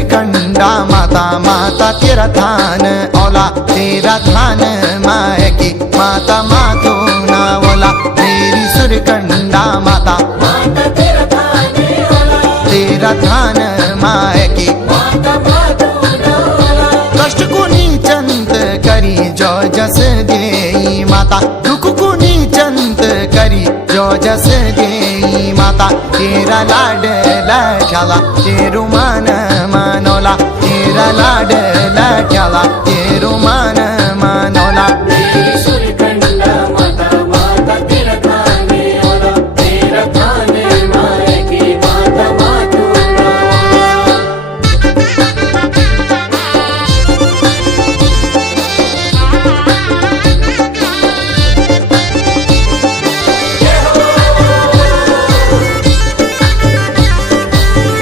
सुरकंडा माता माता तेरा थान औला तेरा थान माय की माता मातो ना ओला मेरी सुरकंडा माता माता तेरा थान औला तेरा थान माय की माता मातो ना औला कष्ट कुनी चंत करी जो जस देई माता दुख कुनी चंत करी जो जस देई माता तेरा लाड लाठाला तेरू मान मानोला तेरा लाड लाठाला तेरू मान मानोला